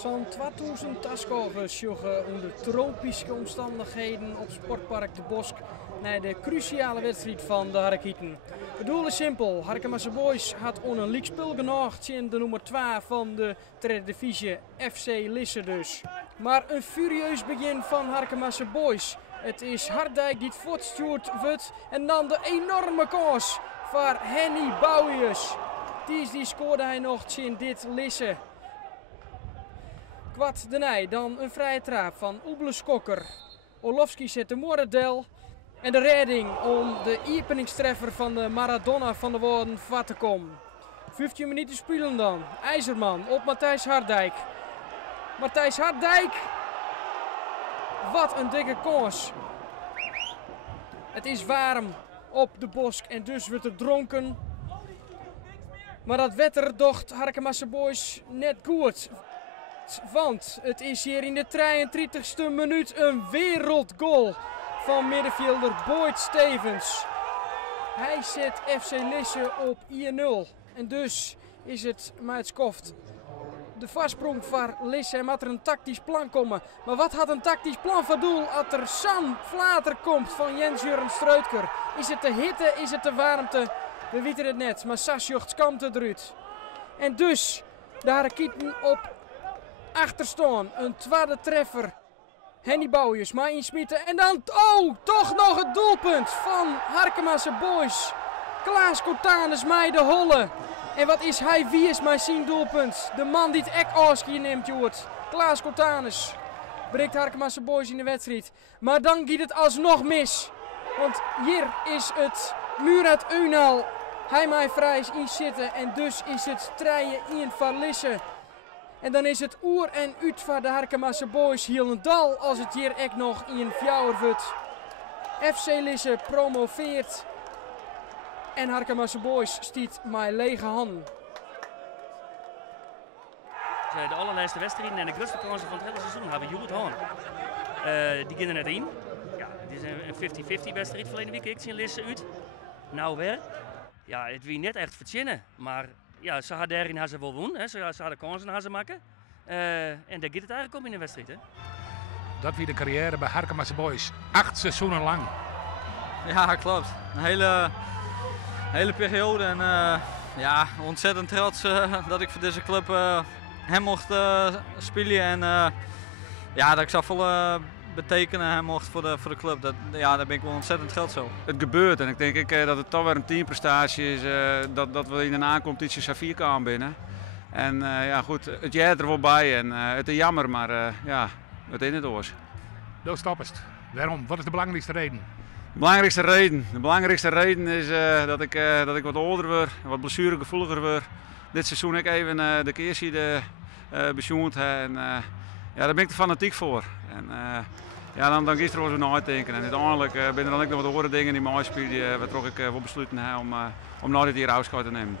Zo'n 2000 taskogers joggen onder tropische omstandigheden op Sportpark de Bosk naar de cruciale wedstrijd van de Harkieten. Het doel is simpel. Harkemasse Boys had on een league genoegd in de nummer 2 van de tweede divisie, FC Lisse dus. Maar een furieus begin van Harkemasse Boys. Het is Hartdijk die het voortstuurt wordt en dan de enorme kans voor Henny Bouwius. Die scoorde hij nog in dit Lisse. Kwart daarna dan een vrije trap van Oebles Kokker. Orlovski zet de Moradel. En de redding om de openingstreffer van de Maradona van de Woorden vat te komen. 15 minuten spelen dan. IJzerman op Matthijs Hartdijk. Matthijs Hartdijk. Wat een dikke kans. Het is warm op de Bosk en dus wordt er dronken. Maar dat wetter docht Harkemasse Boys net goed. Want het is hier in de 33e minuut een wereldgoal van middenvelder Boyd Stevens. Hij zet FC Lisse op 1-0. En dus is het Maatskoft. De voorsprong voor Lisse en moet er een tactisch plan komen. Maar wat had een tactisch plan voor doel als er Sam Vlater komt van Jens-Jurgen Streutker? Is het de hitte, is het de warmte? We weten het net, maar Sasjocht komt het eruit. En dus de Harkieten op achterstaan. Een tweede treffer. Henny Bouwius, maar insmieten. En dan, oh, toch nog het doelpunt van Harkemasse Boys. Klaas Cotanus mij de holle. En wat is hij, wie is mijn zien doelpunt? De man die het ek Oski neemt, Joert. Klaas Cotanus breekt Harkemasse Boys in de wedstrijd. Maar dan gaat het alsnog mis. Want hier is het Murat Unal. Hij mij vrij in zitten en dus is het treien in van Lisse. En dan is het oer en uit voor de Harkemasse Boys Hielendal als het hier echt nog in fjouwer wordt. FC Lisse promoveert en Harkemasse Boys stiet met lege handen. De allerlaatste wedstrijden en de grootste kansen van het hele seizoen hebben Joert Haan. Die gaan er net in. Ja, het is een 50-50 wedstrijd verleden week. Ik zie Lisse uit. Nou weer. Ja, het wie net echt verzinnen, maar ja, ze hadden daarin ze wel wonnen. Ze hadden kansen ze maken. En daar gaat het eigenlijk om in de wedstrijd. Hè? Dat wie de carrière bij Harkemasse Boys. 8 seizoenen lang. Ja, klopt. Een hele periode. En ja, ontzettend trots dat ik voor deze club hem mocht spelen. En ja, dat ik zoveel betekenen hem mocht voor de club. Ja, daar ben ik wel ontzettend trots op. Het gebeurt en ik denk dat het toch weer een teamprestatie is dat we in de na-competitie Safir kwamen binnen. En ja goed, het jaar er wel bij en het is jammer, maar ja, het is het oors. Wil Stoppest, waarom? Wat is de belangrijkste reden? De belangrijkste reden is dat ik wat ouder word, wat blessuregevoeliger word. Dit seizoen ik even de keerzijde besjoend en ja, daar ben ik te fanatiek voor. En, ja, dan gisteren was we nadenken en uiteindelijk ben er dan ook nog wat andere dingen die mij spelen waar ik wel besloten heb om naar dit hier afscheid te nemen.